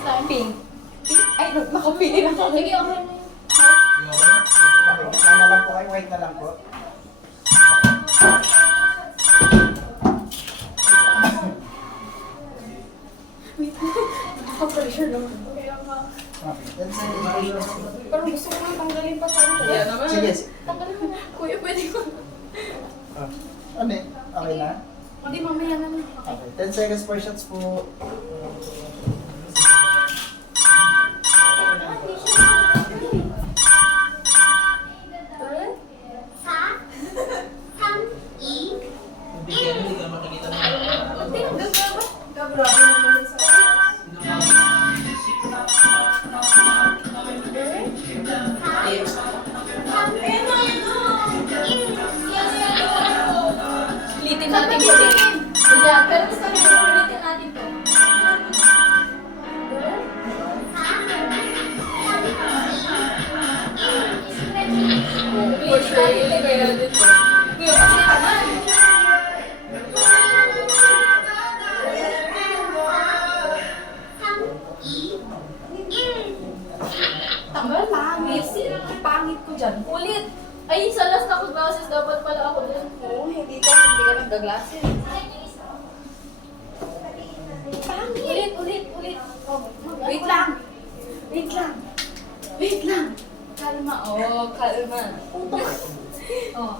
last time? Pink. Pink? Ay, makapili na ako. Sige, okay na yun. Okay, wait na lang po kayo. Wait na lang po. Nakaka-pressure naman. Kaya nga. Okay, 10 seconds patience po. Pero gusto ko nang tanggalin pa sa ano. Kaya naman. Sige. Tanggalin mo na. Kuya, pwede ko. Ano eh? Okay na? Hindi, mamaya na lang. Okay, 10 seconds for shots po. Ulitin natin ko din. Diyan, pero gusto ko ulitin natin to. For sure, hindi kaya dito. Kuya, kasi naman. Tanggal, pangit. Pangit ko dyan. Ulit. Ay, sa last na ko glasses, dapat pala ako dun. Oo, hindi ka nag-glasses. Pangit. Ulit. Oh, Wait lang. Wait lang. Wait lang. Kalma. Kalma. Oh.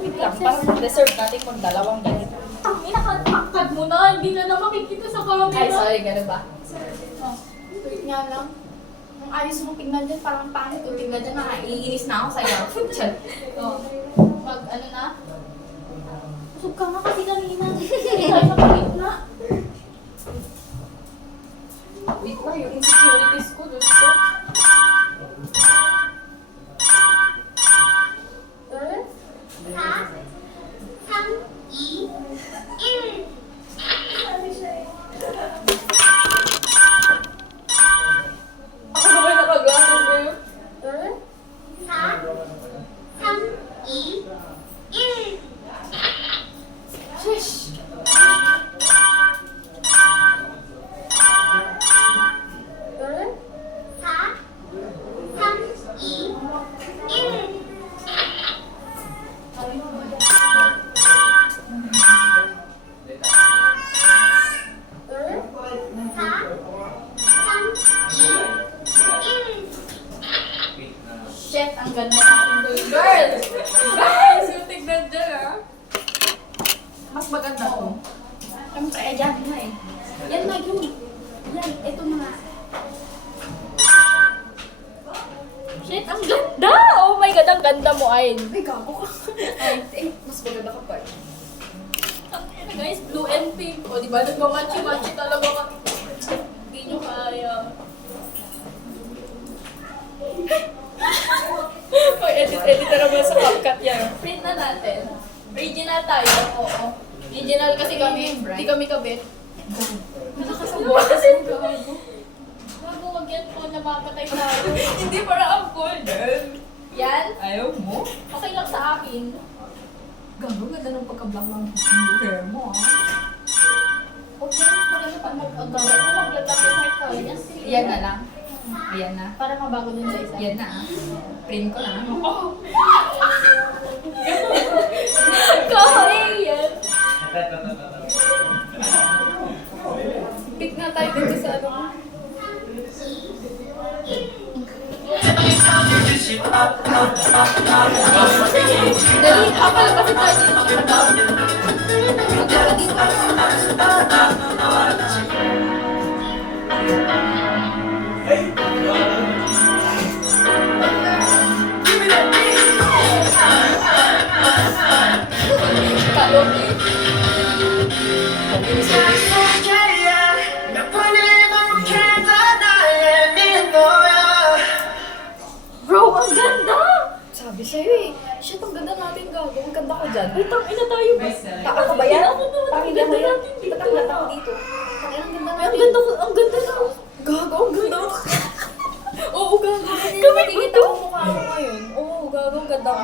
Wait lang. Parang deserve natin kung dalawang ganito. Tangina ka, takad mo na. Hindi na makikita sa camera. Ay, sorry. Ganun ba? Oh, wait nga lang. Ang ayos mo tingnan dyan, parang pangit o tingnan dyan, nakaiinis na ako sa'yo. Diyan. Oh. Mag, ano na? Busog ka nga kasi kanina. Hindi tayo nakakit na. Wait lang. Yung insecurities ko doon ko. Ako naman naka-glasses ngayon. Shush! Shit, ang ganda natin doon. Girl! Guys, yung tignan dyan ah. Mas maganda to. Ang kaya dyan na eh. Yan na yun. Yan, ito na nga. Shit, ang ganda! Oh my God, ang ganda mo, Ayn. Ay, gago ka. Ay, mas maganda ka pa. Ang ina guys, blue and pink. O, di ba? Nagmamatchy-matchy talaga ka. Hindi nyo kaya. Ay, edit na naman sa CapCut yan. Print na natin. Original tayo. Oo. Original kasi kami. Hindi kami kabit. Malakas ang botas mo, gago. Bago wag yan po na mapatay tayo. Hindi para ang golden. Yan. Ayaw mo? Okay lang sa akin. Gago, ganda ng pagka-black ng hair mo ah. Okay lang maganda pag mag-agawin. Kung mag-black yung heart tayo. Yan na lang. Yan na. Para mabago dun sa isa. Yan na ah. Print ko na. Oh! Kahoy yan. Pick na tayo dito sa ano. Dali, kapal kasi tayo dito. Bro, ang ganda! Sabi sa'yo eh. Shit, ang ganda natin gago. Ang ganda ko dyan. Ay, tangina tayo ba? Ako ba yan? Ako ba? Pakinggan Ang mo yan. ganda natin dito. Tataklat ako dito. Pakinggan ang ganda Ay, natin. ang ganda ko, ang ganda na. Gago, ang ganda ko. Oo, gago. Kami Nakikita ko mukha ko ngayon. Oo, gago, ang ganda ko.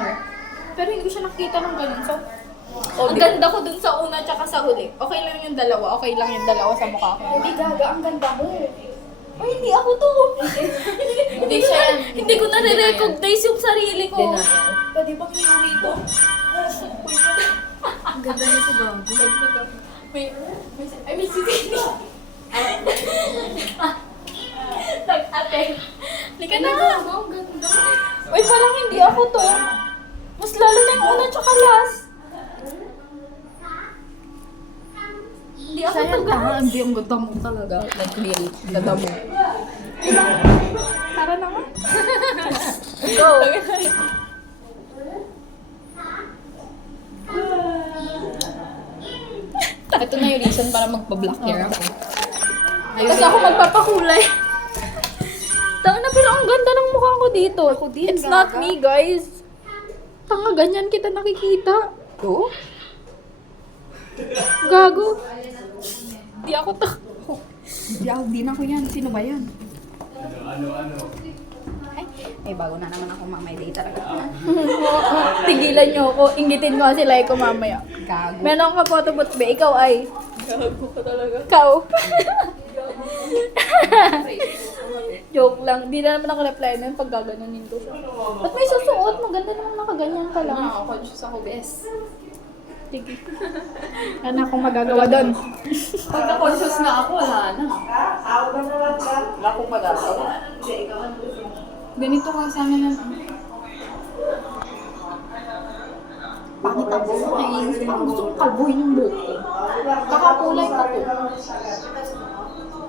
Pero hindi ko siya nakita ng ganun. So, Oh, ang di ba? ganda ko dun sa una una tsaka sa huli. Okay lang yung dalawa. Okay lang yung dalawa sa mukha ko. Hindi gaga, ang ganda mo. Ay, hindi ako to. Hindi siya yan. Hindi ko nare-recognize yung sarili ko. Pwede bang iuwi ito? Ang ganda nito ba? May sisili. Nag-ate. Lika na. Ang ganda. Uy, parang hindi ako to. Mas lalo na yung una tsaka last. Hindi ako to, guys. Hindi, ang ganda mo talaga. Like, real. Ganda mo. Para na nga. Go! Ito na yung reason para magpa-black hair ako. Tapos ako magpapakulay. Tanga na, pero ang ganda ng mukha ko dito. Ako din, It's not gaga. me, guys. Tanga, ganyan kita nakikita. Go? Gago. Di ako to. Di na ko yan. Sino ba yan? Ay, bago na naman ako mamay day talaga. Tigilan niyo ako. Ingitin ko kasi like ko mamaya. Gago. Meron ka photo booth, be. Ikaw ay. Gago ka talaga. Ikaw. Joke lang. Di na naman ako reply nun pag gaganunin ko siya. Ba't may susuot? Maganda naman nakaganyan ka lang. Conscious ako, bes. Sige. Ano akong magagawa doon? Pag na-conscious na ako, wala na. Wala akong magagawa. Ganito ka sa amin na. Pangit ang buhok. Naiinis. Parang gusto kong kalbuhin yung buhok ko. Kakakulay ko to.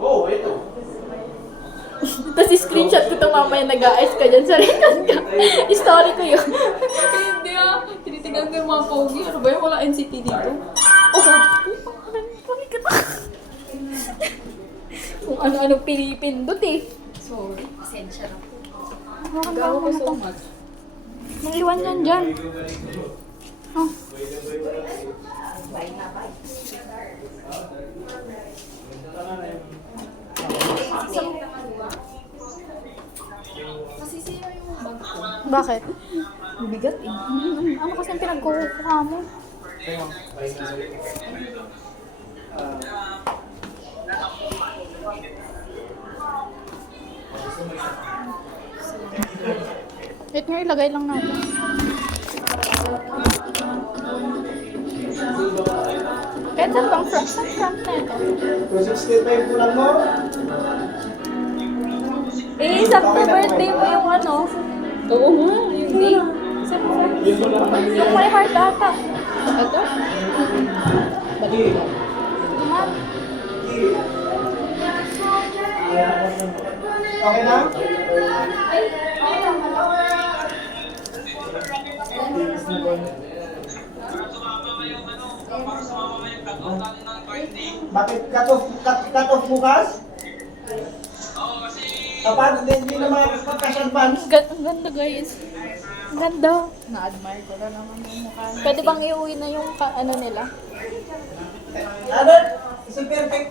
Oh, ito. Tapos screenshot ko ito mamaya nag-a-ice ka dyan sa record ka. Story ko yun. Hindi ah. Tinitignan ko yung mga pogi. Ano ba yung wala NCT dito? Oh, God. Bakit ka ta? Kung ano-ano pinipindot eh. Sorry. Pasensya na po. Gawa Gago ko so much. Nang iwan yan dyan. Oh. Bye na, bye. Masisira yung bag ko. Bakit? Mabigat eh. Ano kasi ang pinagkukuha mo? Wait nga, ilagay lang natin. Kahit saan bang front? Saan front na ito? 265 po lang mo. Eh, sakto birthday mo yung ano. Oo nga, yun eh. Yung may heart ata. Ito? Ma'am, Okay na? Bakit cut off bukas? Kapag hindi na makakapag-advance. ang ganda guys. Ang ganda. Na-admire ko na naman yung mukha niya. Pwede bang iuwi na yung ano nila? Ano? It's a perfect